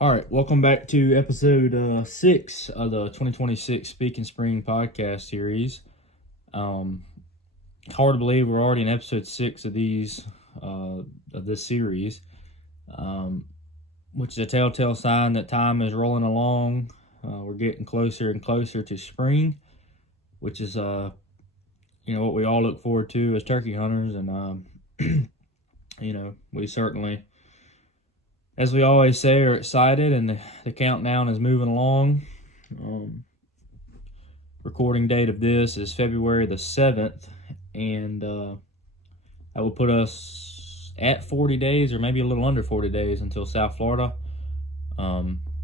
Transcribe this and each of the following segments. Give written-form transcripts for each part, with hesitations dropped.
All right, welcome back to episode 6 of the 2026 Speakin Spring podcast series. Um, Hard to believe we're already in episode 6 of this series, um, which is a telltale sign that time is rolling along. We're getting closer and closer to spring, which is what we all look forward to as turkey hunters, and we certainly, as we always say, are excited, and the countdown is moving along. Recording date of this is February the 7th, and that will put us at 40 days, or maybe a little under 40 days, until South Florida,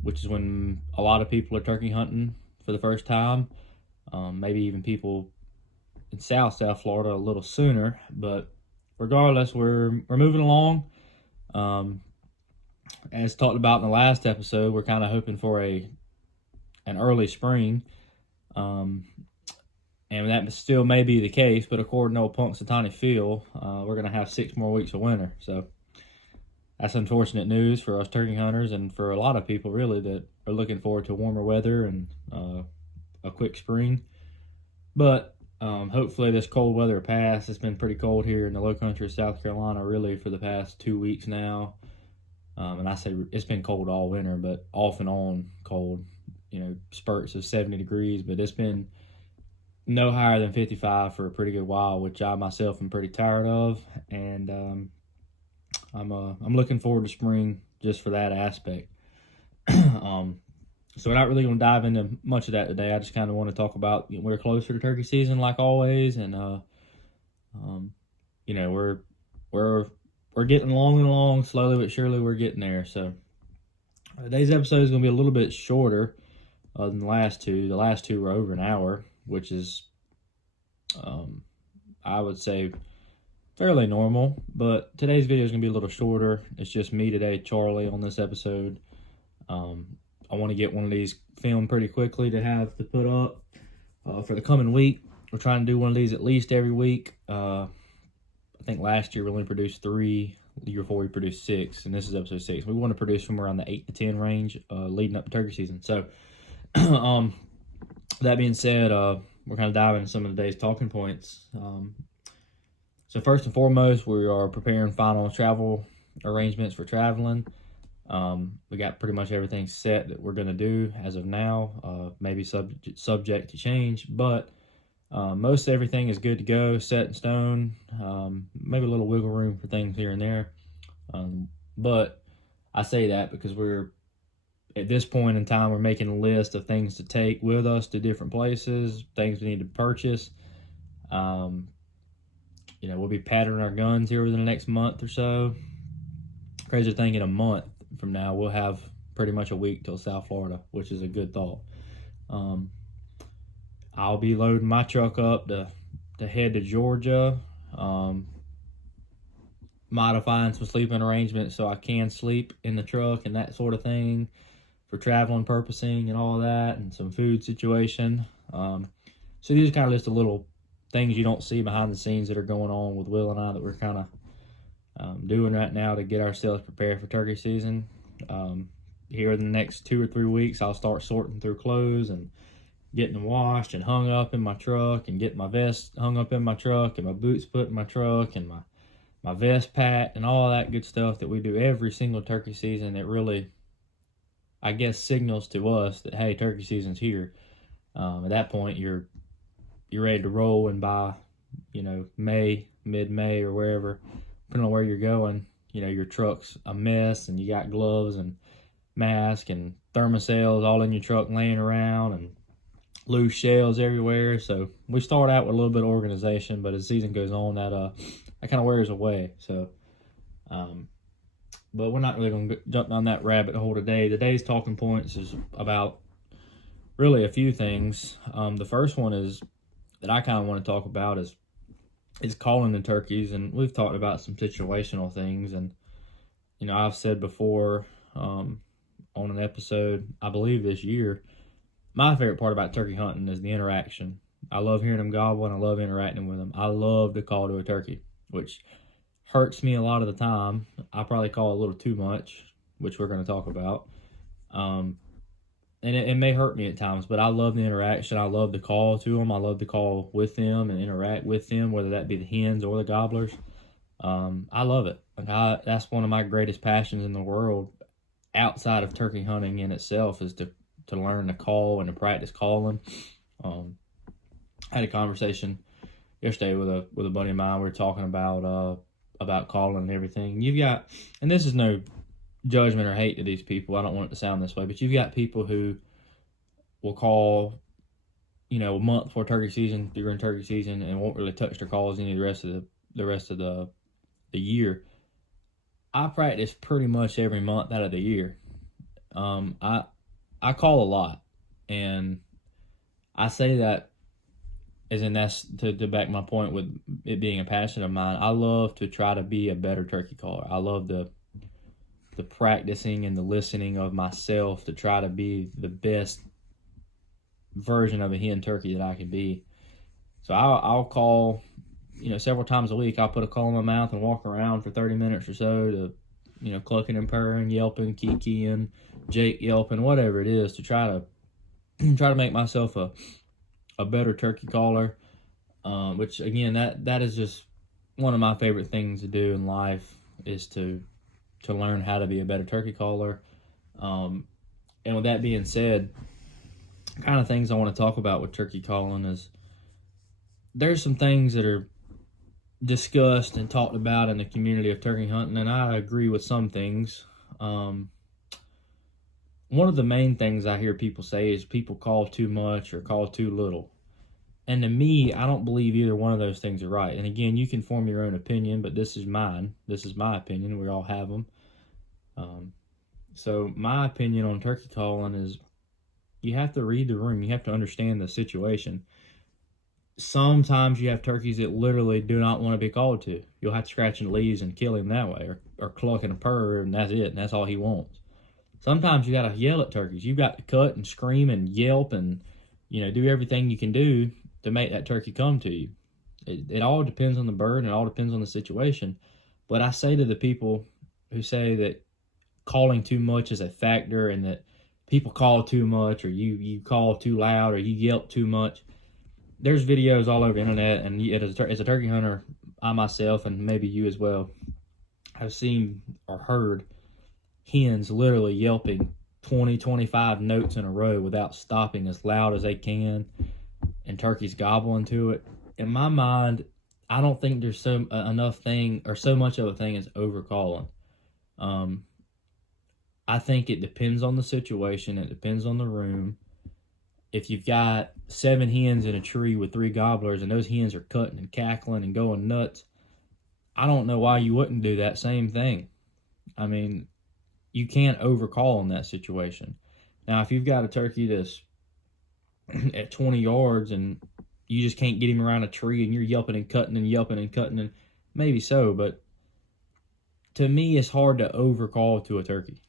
which is when a lot of people are turkey hunting for the first time. Maybe even people in South Florida a little sooner, but regardless, we're moving along. As talked about in the last episode, we're kind of hoping for an early spring, and that still may be the case. But according to old Punxsutawney Phil, we're going to have 6 more weeks of winter. So that's unfortunate news for us turkey hunters and for a lot of people, really, that are looking forward to warmer weather and a quick spring. But hopefully this cold weather will pass. It's been pretty cold here in the low country of South Carolina, really, for the past 2 weeks now. And I say it's been cold all winter, but off and on cold, spurts of 70 degrees, but it's been no higher than 55 for a pretty good while, which I myself am pretty tired of. And I'm looking forward to spring just for that aspect. So we're not really going to dive into much of that today. I just kind of want to talk about, we're closer to turkey season like always, and we're getting along, slowly but surely we're getting there. So today's episode is going to be a little bit shorter than the last two. The last two were over an hour, which is, I would say, fairly normal. But today's video is going to be a little shorter. It's just me today, Charlie, on this episode. I want to get one of these filmed pretty quickly to have to put up for the coming week. We're trying to do one of these at least every week. I think last year we only produced 3. The year before we produced 6, and this is episode 6. We want to produce from around the 8 to 10 range leading up to turkey season. So, that being said, we're kind of diving into some of today's talking points. So first and foremost, we are preparing final travel arrangements for traveling. We got pretty much everything set that we're going to do as of now. Maybe subject to change, but most everything is good to go, set in stone. Maybe a little wiggle room for things here and there. But I say that because we're, at this point in time, we're making a list of things to take with us to different places, things we need to purchase. We'll be patterning our guns here within the next month or so. Crazy to think in a month from now, we'll have pretty much a week till South Florida, which is a good thought. I'll be loading my truck up to head to Georgia, modifying some sleeping arrangements so I can sleep in the truck and that sort of thing for traveling purposing and all that, and some food situation. So these are kind of just the little things you don't see behind the scenes that are going on with Will and I that we're kind of doing right now to get ourselves prepared for turkey season. Here in the next 2 or 3 weeks, I'll start sorting through clothes and getting them washed and hung up in my truck, and getting my vest hung up in my truck, and my boots put in my truck, and my vest packed, and all that good stuff that we do every single turkey season. That really, I guess, signals to us that, hey, turkey season's here. At that point, you're ready to roll, and by mid-May or wherever, depending on where you're going, your truck's a mess, and you got gloves and mask and thermocells all in your truck laying around, and loose shells everywhere. So we start out with a little bit of organization, but as the season goes on, that kind of wears away. So, but we're not really going to jump down that rabbit hole today. Today's talking points is about really a few things. The first one is that I kind of want to talk about is calling the turkeys, and we've talked about some situational things. And I've said before on an episode, I believe this year, my favorite part about turkey hunting is the interaction. I love hearing them gobble, and I love interacting with them. I love to call to a turkey, which hurts me a lot of the time. I probably call a little too much, which we're going to talk about. And it may hurt me at times, but I love the interaction. I love the call to them. I love the call with them and interact with them, whether that be the hens or the gobblers. I love it. That's one of my greatest passions in the world, outside of turkey hunting in itself, is to learn to call and to practice calling. I had a conversation yesterday with a buddy of mine. We were talking about calling and everything. You've got, and this is no judgment or hate to these people. I don't want it to sound this way, but you've got people who will call, a month before turkey season, during turkey season, and won't really touch their calls any of the rest of the year. I practice pretty much every month out of the year. I call a lot, and I say that as in that's to back my point with it being a passion of mine. I love to try to be a better turkey caller. I love the practicing and the listening of myself to try to be the best version of a hen turkey that I can be. So I'll call, several times a week. I'll put a call in my mouth and walk around for 30 minutes or so to, clucking and purring, yelping, kikiing, Jake yelping, whatever it is, to try to make myself a better turkey caller. Which again, that is just one of my favorite things to do in life, is to learn how to be a better turkey caller. And with that being said, kind of things I want to talk about with turkey calling is there's some things that are discussed and talked about in the community of turkey hunting, and I agree with some things. One of the main things I hear people say is people call too much or call too little. And to me, I don't believe either one of those things are right. And again, you can form your own opinion, but this is mine. This is my opinion. We all have them. So my opinion on turkey calling is you have to read the room. You have to understand the situation. Sometimes you have turkeys that literally do not want to be called to. You'll have to scratch in the leaves and kill him that way, or cluck and a purr, and that's it, and that's all he wants. Sometimes you got to yell at turkeys. You've got to cut and scream and yelp and, do everything you can do to make that turkey come to you. It all depends on the bird, and it all depends on the situation. But I say to the people who say that calling too much is a factor, and that people call too much, or you call too loud, or you yelp too much, there's videos all over the internet, and as a turkey hunter, I myself, and maybe you as well, have seen or heard hens literally yelping 20, 25 notes in a row without stopping, as loud as they can, and turkeys gobbling to it. In my mind, I don't think there's so much of a thing as overcalling. I think it depends on the situation. It depends on the room. If you've got 7 hens in a tree with 3 gobblers, and those hens are cutting and cackling and going nuts, I don't know why you wouldn't do that same thing. I mean, you can't overcall in that situation. Now, if you've got a turkey that's at 20 yards and you just can't get him around a tree, and you're yelping and cutting and yelping and cutting, and maybe so, but to me, it's hard to overcall to a turkey.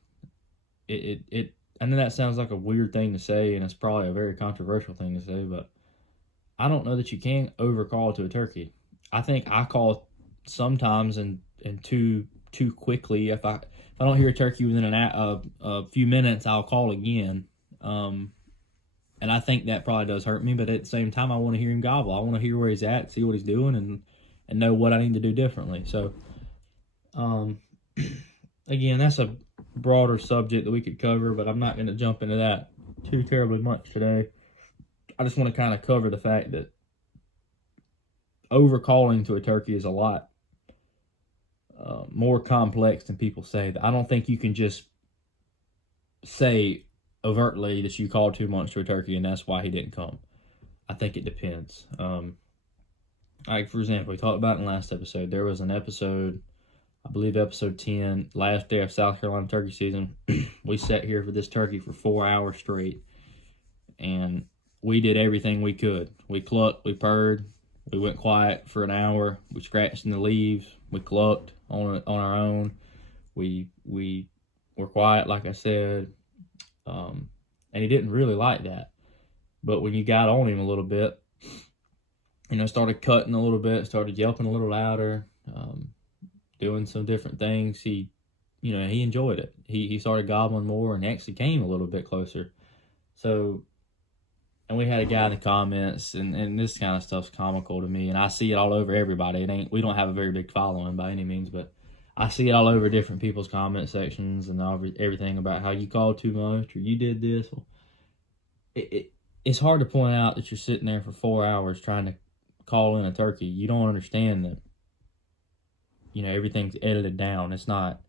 I know that sounds like a weird thing to say, and it's probably a very controversial thing to say, but I don't know that you can overcall to a turkey. I think I call sometimes and too quickly. If I don't hear a turkey within a few minutes, I'll call again. And I think that probably does hurt me, but at the same time, I want to hear him gobble. I want to hear where he's at, see what he's doing, and know what I need to do differently. So, again, that's a broader subject that we could cover, but I'm not going to jump into that too terribly much today. I just want to kind of cover the fact that overcalling to a turkey is a lot more complex than people say. I don't think you can just say overtly that you called too much to a turkey and that's why he didn't come. I think it depends. Like, for example, we talked about in the last episode, there was an episode, I believe episode 10, last day of South Carolina turkey season. We sat here for this turkey for 4 hours straight, and we did everything we could. We clucked, we purred, we went quiet for an hour, we scratched in the leaves, we clucked on our own, we were quiet, like I said, and he didn't really like that. But when you got on him a little bit, started cutting a little bit, started yelping a little louder, doing some different things, he he enjoyed it. He started gobbling more and actually came a little bit closer. So, and we had a guy in the comments, and this kind of stuff's comical to me, and I see it all over everybody. We don't have a very big following by any means, but I see it all over different people's comment sections and everything about how you called too much or you did this. Well, it's hard to point out that you're sitting there for 4 hours trying to call in a turkey. You don't understand that, everything's edited down. It's not,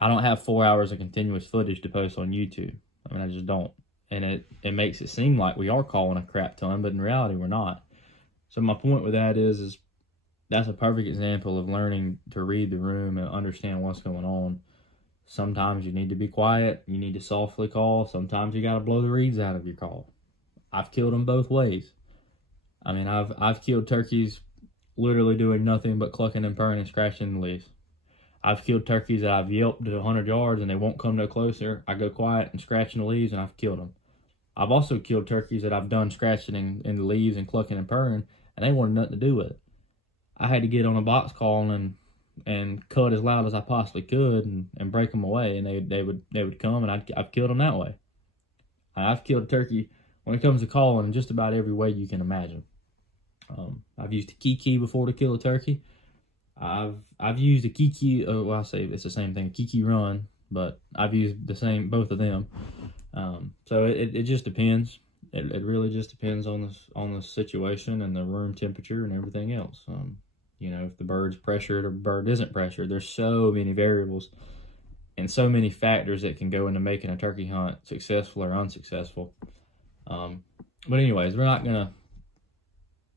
I don't have 4 hours of continuous footage to post on YouTube. I mean, I just don't. And it makes it seem like we are calling a crap ton, but in reality, we're not. So my point with that is that's a perfect example of learning to read the room and understand what's going on. Sometimes you need to be quiet. You need to softly call. Sometimes you got to blow the reeds out of your call. I've killed them both ways. I mean, I've killed turkeys literally doing nothing but clucking and purring and scratching the leaves. I've killed turkeys that I've yelped to 100 yards and they won't come no closer. I go quiet and scratching the leaves and I've killed them. I've also killed turkeys that I've done scratching in the leaves and clucking and purring, and they wanted nothing to do with it. I had to get on a box call and cut as loud as I possibly could and break them away, and they would come, and I've killed them that way. I've killed a turkey when it comes to calling in just about every way you can imagine. I've used a kiki before to kill a turkey. I've used a kiki. I say it's the same thing, a kiki run, but I've used both of them. So it just depends. It really just depends on the situation and the room temperature and everything else. If the bird's pressured or the bird isn't pressured, there's so many variables and so many factors that can go into making a turkey hunt successful or unsuccessful. But anyways,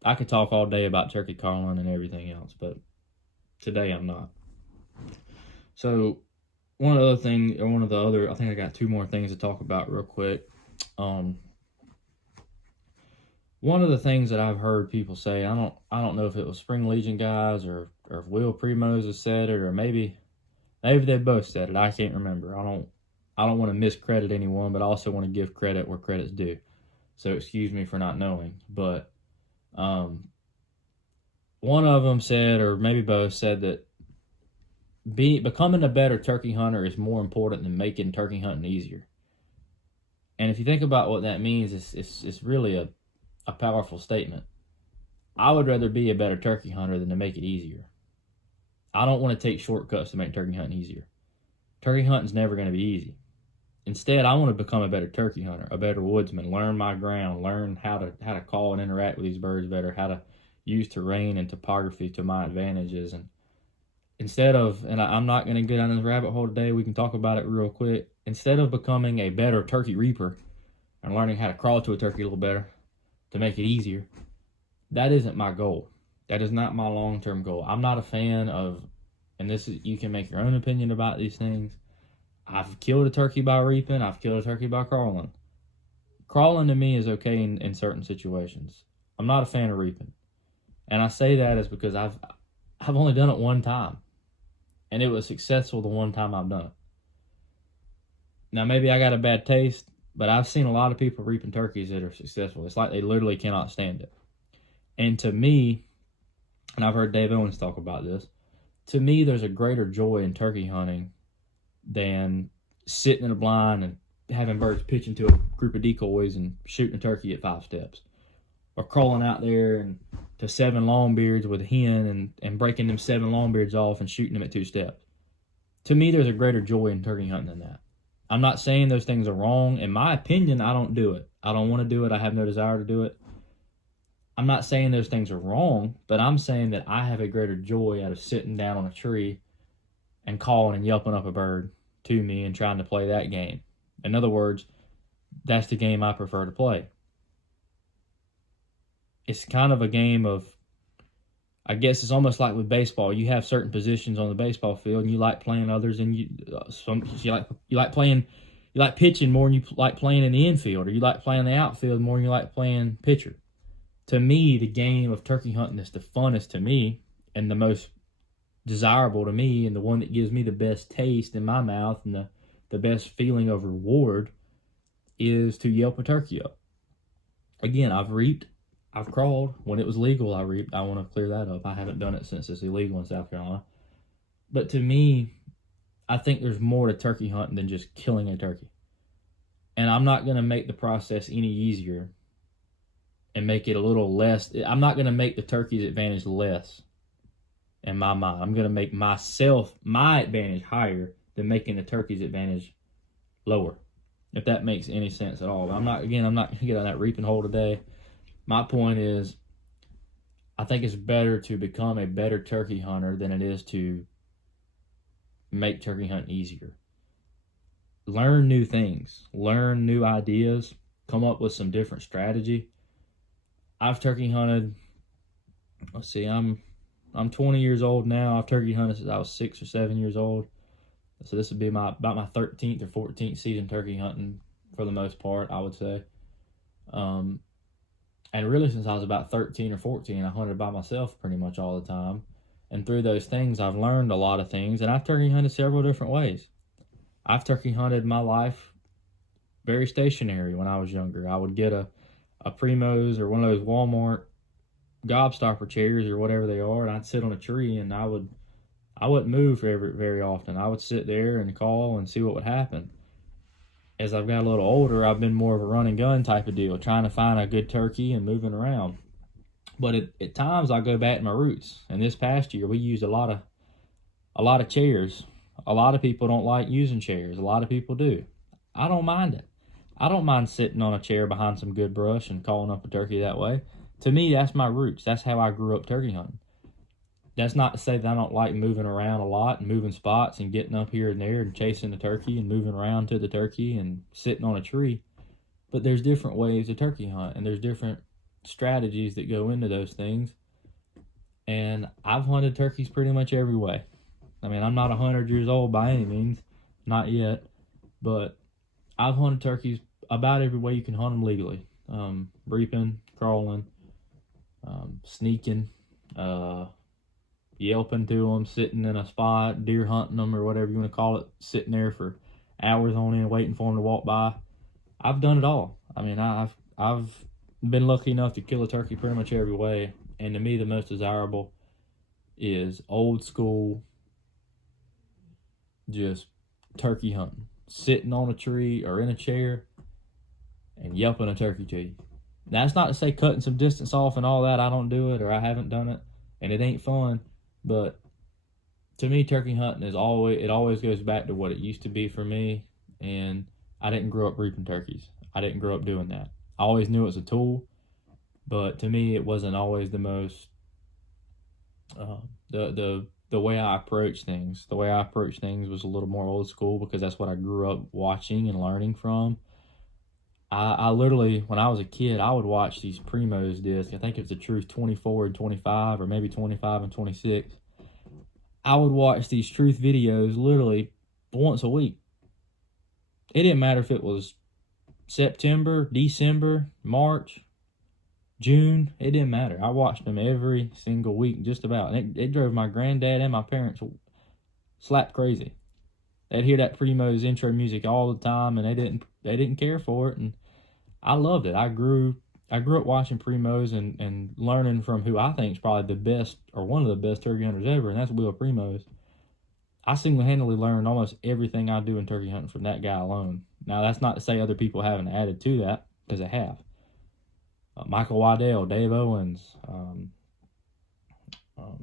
I could talk all day about turkey calling and everything else, but today I'm not. So I think I got two more things to talk about real quick. One of the things that I've heard people say, I don't know if it was Spring Legion guys or if Will Primos has said it, or maybe they both said it. I can't remember. I don't want to miscredit anyone, but I also want to give credit where credit's due. So excuse me for not knowing. But one of them said, or maybe both said, that becoming a better turkey hunter is more important than making turkey hunting easier. And if you think about what that means, it's really a powerful statement. I would rather be a better turkey hunter than to make it easier. I don't want to take shortcuts to make turkey hunting easier. Turkey hunting's never going to be easy. Instead, I want to become a better turkey hunter, a better woodsman, learn my ground, learn how to call and interact with these birds better, how to use terrain and topography to my advantages. And I'm not going to get down this rabbit hole today. We can talk about it real quick. Instead of becoming a better turkey reaper and learning how to crawl to a turkey a little better to make it easier, that isn't my goal. That is not my long-term goal. I'm not a fan of, you can make your own opinion about these things. I've killed a turkey by reaping. I've killed a turkey by crawling. Crawling to me is okay in certain situations. I'm not a fan of reaping. And I say that is because I've only done it one time. And it was successful the one time I've done it. Now, maybe I got a bad taste, but I've seen a lot of people reaping turkeys that are successful. It's like they literally cannot stand it. And to me, and I've heard Dave Owens talk about this, to me, there's a greater joy in turkey hunting than sitting in a blind and having birds pitch into a group of decoys and shooting a turkey at 5 steps. Or crawling out there and to 7 longbeards with a hen and breaking them 7 longbeards off and shooting them at 2 steps. To me, there's a greater joy in turkey hunting than that. I'm not saying those things are wrong. In my opinion, I don't do it. I don't want to do it. I have no desire to do it. I'm not saying those things are wrong, but I'm saying that I have a greater joy out of sitting down on a tree and calling and yelping up a bird to me and trying to play that game. In other words, that's the game I prefer to play. It's kind of a game of, I guess it's almost like with baseball. You have certain positions on the baseball field, and you like playing others, and you like pitching more than you like playing in the infield, or you like playing the outfield more than you like playing pitcher. To me, the game of turkey hunting is the funnest to me, and the most desirable to me, and the one that gives me the best taste in my mouth and the best feeling of reward is to yelp a turkey up. Again, I've reaped, I've crawled. When it was legal, I reaped. I want to clear that up. I haven't done it since it's illegal in South Carolina. But to me, I think there's more to turkey hunting than just killing a turkey. And I'm not going to make the process any easier and make it a little less. I'm not going to make the turkey's advantage less in my mind. I'm going to make my advantage higher than making the turkey's advantage lower, if that makes any sense at all. I'm not going to get on that reaping hole today. My point is, I think it's better to become a better turkey hunter than it is to make turkey hunting easier. Learn new things, learn new ideas, come up with some different strategy. I've turkey hunted, let's see, I'm 20 years old now. I've turkey hunted since I was 6 or 7 years old. So this would be about my 13th or 14th season turkey hunting for the most part, I would say. And really since I was about 13 or 14, I hunted by myself pretty much all the time. And through those things, I've learned a lot of things, and I've turkey hunted several different ways. I've turkey hunted my life very stationary when I was younger. I would get a Primo's or one of those Walmart gobstopper chairs or whatever they are, and I'd sit on a tree, and I wouldn't move very often. I would sit there and call and see what would happen. As I've got a little older, I've been more of a run and gun type of deal, trying to find a good turkey and moving around. But at times I go back to my roots. And this past year we used a lot of chairs. A lot of people don't like using chairs. A lot of people do. I don't mind it. I don't mind sitting on a chair behind some good brush and calling up a turkey that way. To me, that's my roots. That's how I grew up turkey hunting. That's not to say that I don't like moving around a lot and moving spots and getting up here and there and chasing the turkey and moving around to the turkey and sitting on a tree. But there's different ways to turkey hunt, and there's different strategies that go into those things. And I've hunted turkeys pretty much every way. I mean, I'm not 100 years old by any means, not yet, but I've hunted turkeys about every way you can hunt them legally. Reaping, crawling, sneaking, yelping to them, sitting in a spot, deer hunting them or whatever you want to call it, sitting there for hours on end waiting for them to walk by. I've done it all. I mean, I've been lucky enough to kill a turkey pretty much every way, and to me the most desirable is old school, just turkey hunting, sitting on a tree or in a chair and yelping a turkey to you. Now, that's not to say cutting some distance off and all that. I don't do it, or I haven't done it, and it ain't fun. But to me, turkey hunting always goes back to what it used to be for me. And I didn't grow up reaping turkeys. I didn't grow up doing that. I always knew it was a tool, but to me, it wasn't always the most the way I approach things. The way I approach things was a little more old school because that's what I grew up watching and learning from. I literally, when I was a kid, I would watch these Primos discs. I think it was the Truth 24 and 25, or maybe 25 and 26. I would watch these Truth videos literally once a week. It didn't matter if it was September, December, March, June. It didn't matter. I watched them every single week, just about. And it drove my granddad and my parents slap crazy. They'd hear that Primo's intro music all the time, and they didn't care for it, and I loved it. I grew up watching Primos and learning from who I think is probably the best, or one of the best turkey hunters ever, and that's Will Primos. I single-handedly learned almost everything I do in turkey hunting from that guy alone. Now, that's not to say other people haven't added to that, because they have. Michael Waddell, Dave Owens,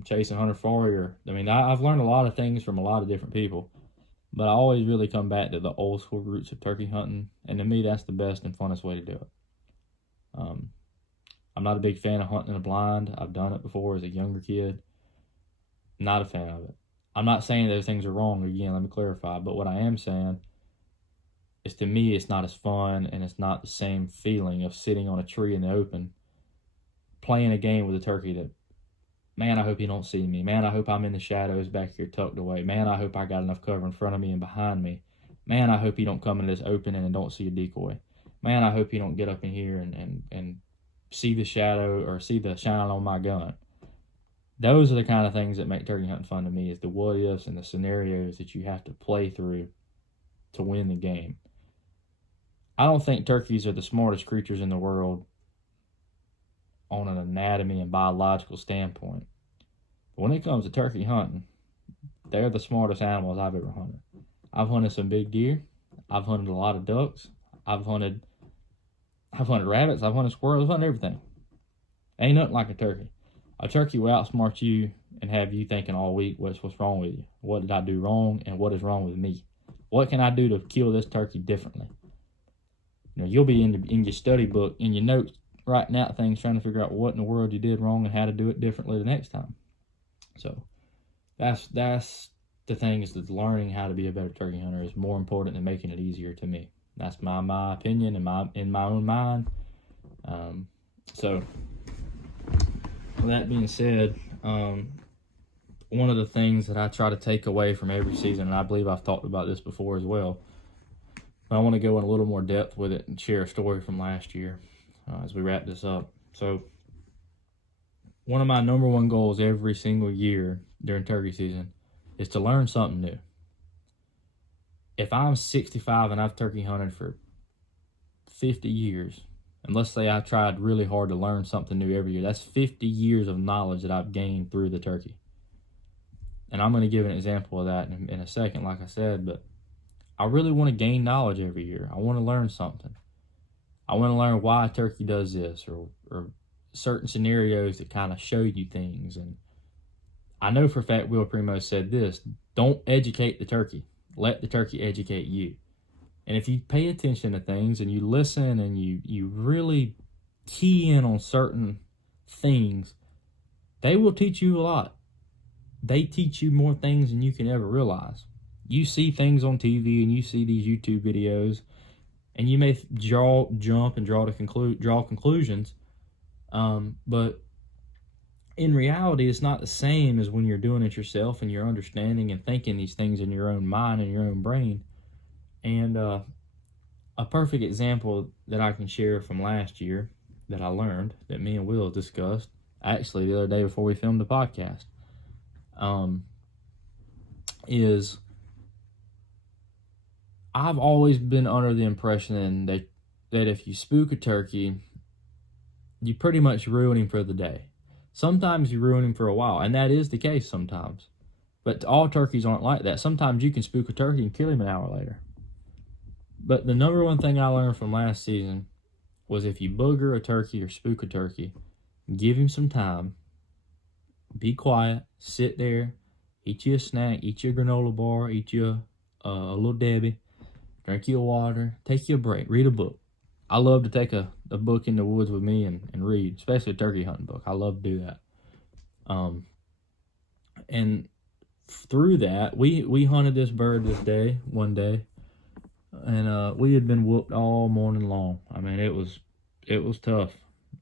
Chase and Hunter Farrier. I mean, I've learned a lot of things from a lot of different people. But I always really come back to the old school roots of turkey hunting, and to me, that's the best and funnest way to do it. I'm not a big fan of hunting in a blind. I've done it before as a younger kid. Not a fan of it. I'm not saying those things are wrong, again, let me clarify, but what I am saying is, to me, it's not as fun, and it's not the same feeling of sitting on a tree in the open, playing a game with a turkey that, man, I hope he don't see me. Man, I hope I'm in the shadows back here tucked away. Man, I hope I got enough cover in front of me and behind me. Man, I hope he don't come into this opening and don't see a decoy. Man, I hope he don't get up in here and see the shadow or see the shine on my gun. Those are the kind of things that make turkey hunting fun to me, is the what ifs and the scenarios that you have to play through to win the game. I don't think turkeys are the smartest creatures in the world on an anatomy and biological standpoint. But when it comes to turkey hunting, they're the smartest animals I've ever hunted. I've hunted some big deer. I've hunted a lot of ducks. I've hunted rabbits. I've hunted squirrels. I've hunted everything. Ain't nothing like a turkey. A turkey will outsmart you and have you thinking all week, what's wrong with you? What did I do wrong, and what is wrong with me? What can I do to kill this turkey differently? You'll be in your study book, in your notes, writing out things, trying to figure out what in the world you did wrong and how to do it differently the next time. So that's the thing, is that learning how to be a better turkey hunter is more important than making it easier to me. That's my opinion in my own mind. So with that being said, one of the things that I try to take away from every season, and I believe I've talked about this before as well, but I want to go in a little more depth with it and share a story from last year as we wrap this up. So one of my number one goals every single year during turkey season is to learn something new. If I'm 65 and I've turkey hunted for 50 years, and let's say I tried really hard to learn something new every year, that's 50 years of knowledge that I've gained through the turkey. And I'm going to give an example of that in a second, like I said, but I really want to gain knowledge every year. I want to learn something. I want to learn why a turkey does this, or certain scenarios that kind of show you things. And I know for a fact Will Primo said this: don't educate the turkey. Let the turkey educate you. And if you pay attention to things and you listen and you really key in on certain things, they will teach you a lot. They teach you more things than you can ever realize. You see things on TV and you see these YouTube videos, and you may draw conclusions, but in reality, it's not the same as when you're doing it yourself and you're understanding and thinking these things in your own mind and your own brain. And a perfect example that I can share from last year that I learned, that me and Will discussed, actually the other day before we filmed the podcast, is I've always been under the impression that if you spook a turkey, you pretty much ruin him for the day. Sometimes you ruin him for a while, and that is the case sometimes. But all turkeys aren't like that. Sometimes you can spook a turkey and kill him an hour later. But the number one thing I learned from last season was, if you booger a turkey or spook a turkey, give him some time, be quiet, sit there, eat you a snack, eat you a granola bar, eat you a Little Debbie, drink your water, take you a break, read a book. I love to take a book in the woods with me and read, especially a turkey hunting book. I love to do that. And through that, we hunted this bird one day, and we had been whooped all morning long. I mean, it was tough.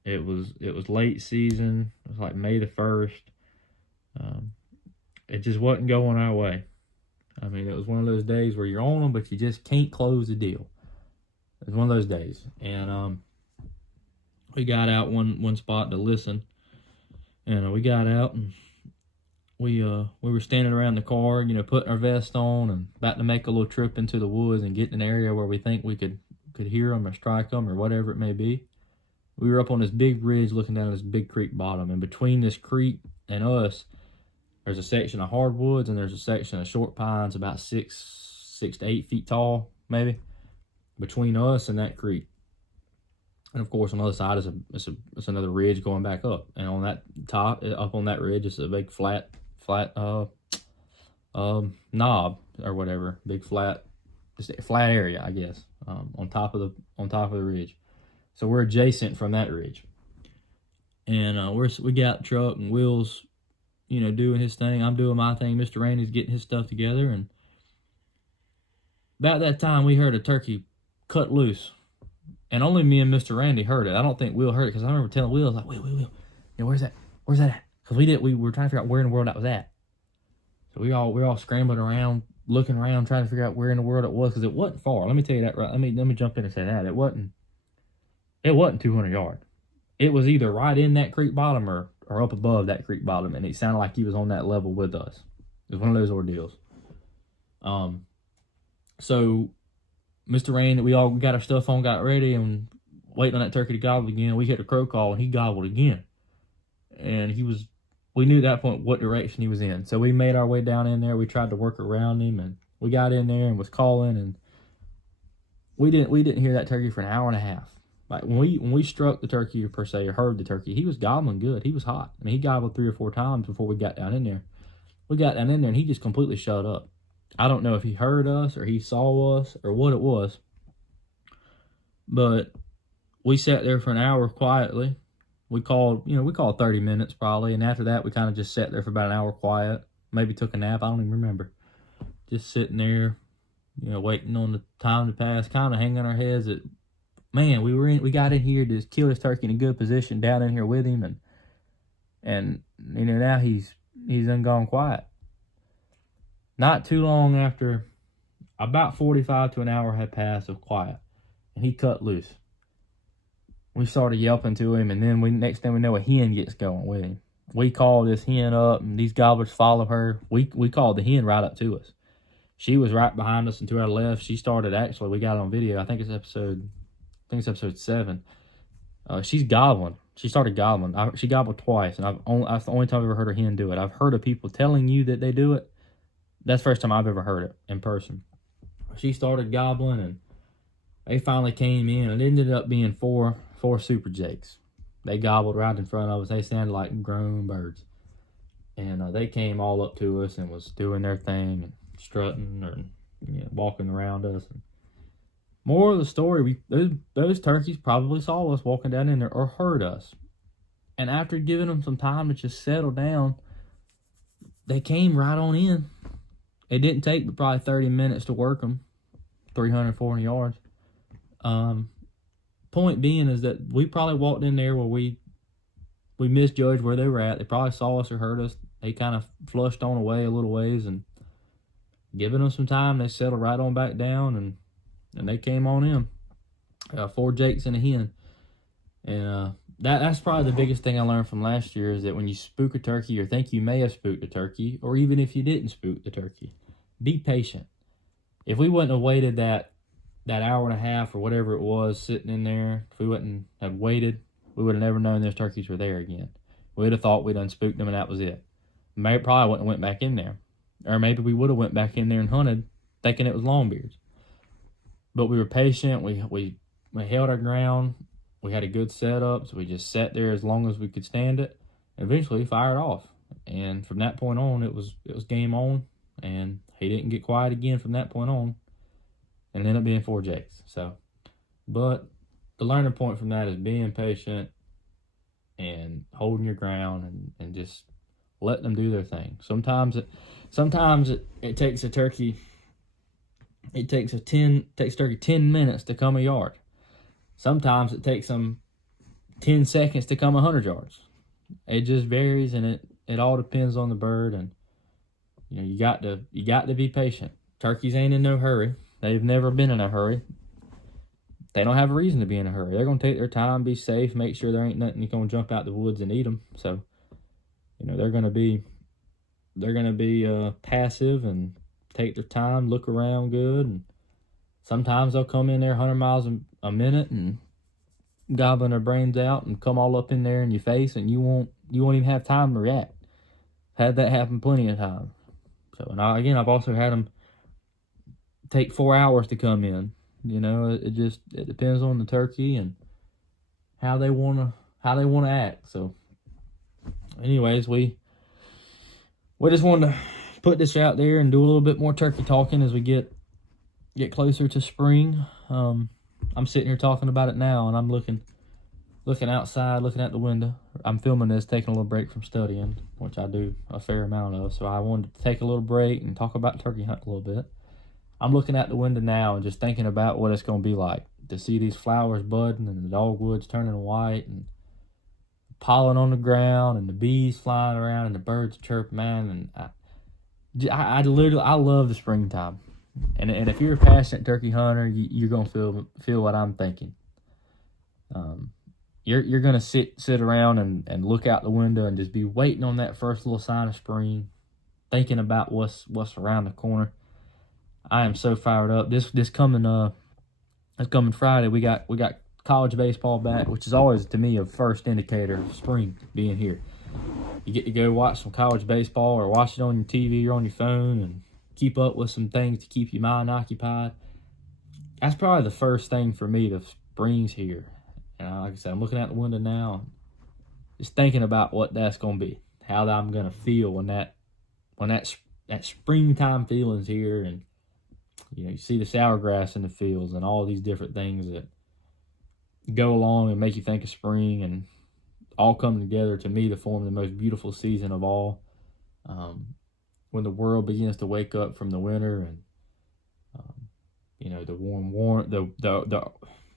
It was late season. It was like May the 1st. It just wasn't going our way. I mean, it was one of those days where you're on them, but you just can't close the deal. It was one of those days. And we got out one spot to listen. And we got out, and we were standing around the car, putting our vest on and about to make a little trip into the woods and get in an area where we think we could hear them or strike them or whatever it may be. We were up on this big ridge looking down at this big creek bottom. And between this creek and us, there's a section of hardwoods and there's a section of short pines about 6 to 8 feet tall, maybe, between us and that creek. And of course, on the other side is another ridge going back up. And on that top, up on that ridge, is a big flat knob or whatever, big flat area, I guess, on top of the ridge. So we're adjacent from that ridge. And we got the truck, and Will's doing his thing. I'm doing my thing. Mr. Randy's getting his stuff together. And about that time, we heard a turkey cut loose. And only me and Mr. Randy heard it. I don't think Will heard it, because I remember telling Will, I was like, Will, where's that at? Because we were trying to figure out where in the world that was at. So we all scrambling around, looking around, trying to figure out where in the world it was, because it wasn't far. Let me tell you that right. Let me jump in and say that. It wasn't 200 yards. It was either right in that creek bottom or up above that creek bottom, and it sounded like he was on that level with us. It was one of those ordeals. So Mr. Randy, we all got our stuff on, got ready, and waiting on that turkey to gobble again. We hit a crow call, and he gobbled again. And we knew at that point what direction he was in. So we made our way down in there. We tried to work around him, and We got in there and was calling, and we didn't hear that turkey for an hour and a half. Like when we struck the turkey per se, or heard the turkey, he was gobbling good. He was hot. I mean, he gobbled 3 or 4 times before we got down in there. We got down in there and he just completely shut up. I don't know if he heard us or he saw us or what it was, but we sat there for an hour quietly. We called 30 minutes probably, and after that we kind of just sat there for about an hour quiet. Maybe took a nap. I don't even remember. Just sitting there, waiting on the time to pass, kind of hanging our heads that, man, we got in here to kill this turkey in a good position down in here with him, and now he's gone quiet. Not too long after, about 45 to an hour had passed of quiet, and he cut loose. We started yelping to him, and then next thing we know, a hen gets going with him. We call this hen up, and these gobblers follow her. We called the hen right up to us. She was right behind us and to our left. She started, actually, we got it on video. I think it's episode 7. She's gobbling. She started gobbling. She gobbled twice, and that's the only time I've ever heard a hen do it. I've heard of people telling you that they do it. That's the first time I've ever heard it in person. She started gobbling, and they finally came in, and it ended up being four Super Jakes. They gobbled right in front of us. They sounded like grown birds. And they came all up to us and was doing their thing and strutting or walking around us. And more of the story, those turkeys probably saw us walking down in there or heard us. And after giving them some time to just settle down, they came right on in. It didn't take but probably 30 minutes to work them, 300, 400 yards. Point being is that we probably walked in there where we misjudged where they were at. They probably saw us or heard us. They kind of flushed on away a little ways, and giving them some time, they settled right on back down, and they came on in. 4 Jakes and a hen. And that's probably the biggest thing I learned from last year, is that when you spook a turkey or think you may have spooked a turkey, or even if you didn't spook the turkey, be patient. If we wouldn't have waited that hour and a half or whatever it was sitting in there, if we wouldn't have waited, we would have never known those turkeys were there again. We'd have thought we'd unspooked them and that was it. Probably wouldn't have went back in there. Or maybe we would have went back in there and hunted thinking it was longbeards. But we were patient. We held our ground. We had a good setup, so we just sat there as long as we could stand it, and eventually fired off. And from that point on, it was game on, and he didn't get quiet again from that point on, and ended up being 4 Jakes. So, but the learning point from that is being patient and holding your ground and just letting them do their thing. Sometimes it takes a turkey. It takes a turkey 10 minutes to come a yard. Sometimes it takes them 10 seconds to come 100 yards. It just varies, and it all depends on the bird. And you got to be patient. Turkeys ain't in no hurry. They've never been in a hurry. They don't have a reason to be in a hurry. They're gonna take their time, be safe, make sure there ain't nothing that's gonna jump out the woods and eat them. So, they're gonna be passive and take their time, look around good, and sometimes they'll come in there 100 miles a minute and gobbling their brains out and come all up in there in your face, and you won't even have time to react. Had that happen plenty of times. So, and I've also had them take 4 hours to come in. It depends on the turkey and how they wanna act. So, anyways, we just wanted to put this out there and do a little bit more turkey talking as we get closer to spring. I'm sitting here talking about it now, and I'm looking outside, looking out the window. I'm filming this, taking a little break from studying, which I do a fair amount of. So I wanted to take a little break and talk about turkey hunt a little bit. I'm looking out the window now and just thinking about what it's going to be like to see these flowers budding and the dogwoods turning white and pollen on the ground and the bees flying around and the birds chirping, man. And I love the springtime. And if you're a passionate turkey hunter, you're going to feel what I'm thinking. You're going to sit around and look out the window and just be waiting on that first little sign of spring, thinking about what's around the corner. I am so fired up. This coming Friday, we got college baseball back, which is always to me a first indicator of spring being here. You get to go watch some college baseball or watch it on your TV or on your phone, and keep up with some things to keep your mind occupied. That's probably the first thing for me. The spring's here, and like I said, I'm looking out the window now, just thinking about what that's gonna be, how I'm gonna feel when that springtime feeling's here, and you see the sour grass in the fields and all these different things that go along and make you think of spring, and all come together to me to form the most beautiful season of all. When the world begins to wake up from the winter, and the warm the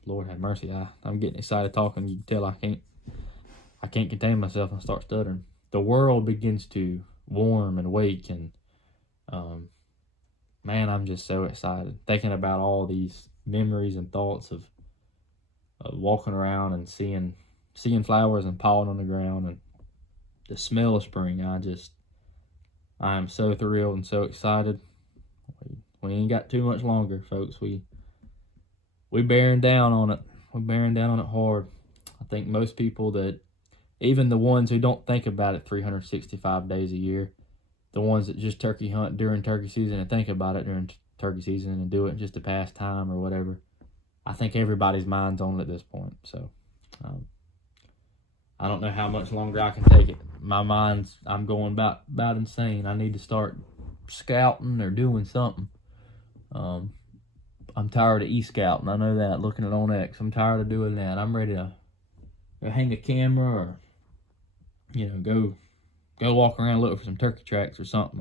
Lord have mercy, I'm getting excited talking. You can tell I can't contain myself and start stuttering. The world begins to warm and wake, and man, I'm just so excited thinking about all these memories and thoughts of walking around and seeing flowers and pollen on the ground, and the smell of spring. I am so thrilled and so excited. We ain't got too much longer, folks. We bearing down on it. We're bearing down on it hard. I think most people, that even the ones who don't think about it 365 days a year, the ones that just turkey hunt during turkey season and think about it during turkey season and do it just to pass time or whatever, I think everybody's mind's on it at this point. So I don't know how much longer I can take it. I'm going about insane. I need to start scouting or doing something. I'm tired of e-scouting. I know that, looking at on X. I'm tired of doing that. I'm ready to hang a camera, or go walk around and look for some turkey tracks or something.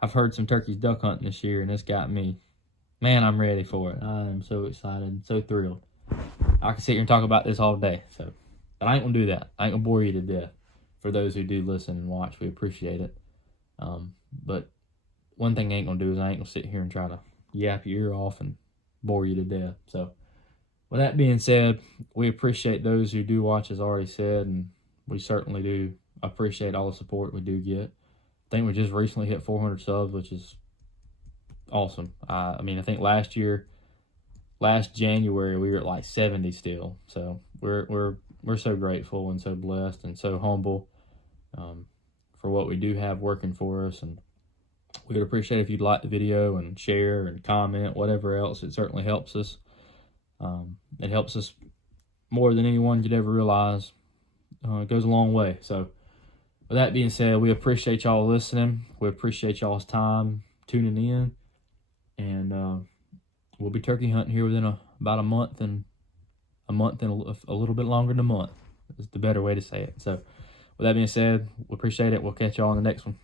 I've heard some turkeys duck hunting this year, and it's got me. Man, I'm ready for it. I am so excited, so thrilled. I can sit here and talk about this all day, but I ain't gonna do that. I ain't gonna bore you to death. For those who do listen and watch, we appreciate it. But one thing I ain't gonna do is I ain't gonna sit here and try to yap your ear off and bore you to death. So with that being said, we appreciate those who do watch, as already said, and we certainly do appreciate all the support we do get. I think we just recently hit 400 subs, which is awesome. I think last January we were at like 70 still. So we're so grateful and so blessed and so humble for what we do have working for us, and we would appreciate if you'd like the video and share and comment, whatever else. It certainly helps us. It helps us more than anyone could ever realize. It goes a long way. So with that being said, we appreciate y'all listening. We appreciate y'all's time tuning in, and we'll be turkey hunting here within about a month and a little bit longer than a month is the better way to say it. So with that being said, we appreciate it. We'll catch y'all on the next one.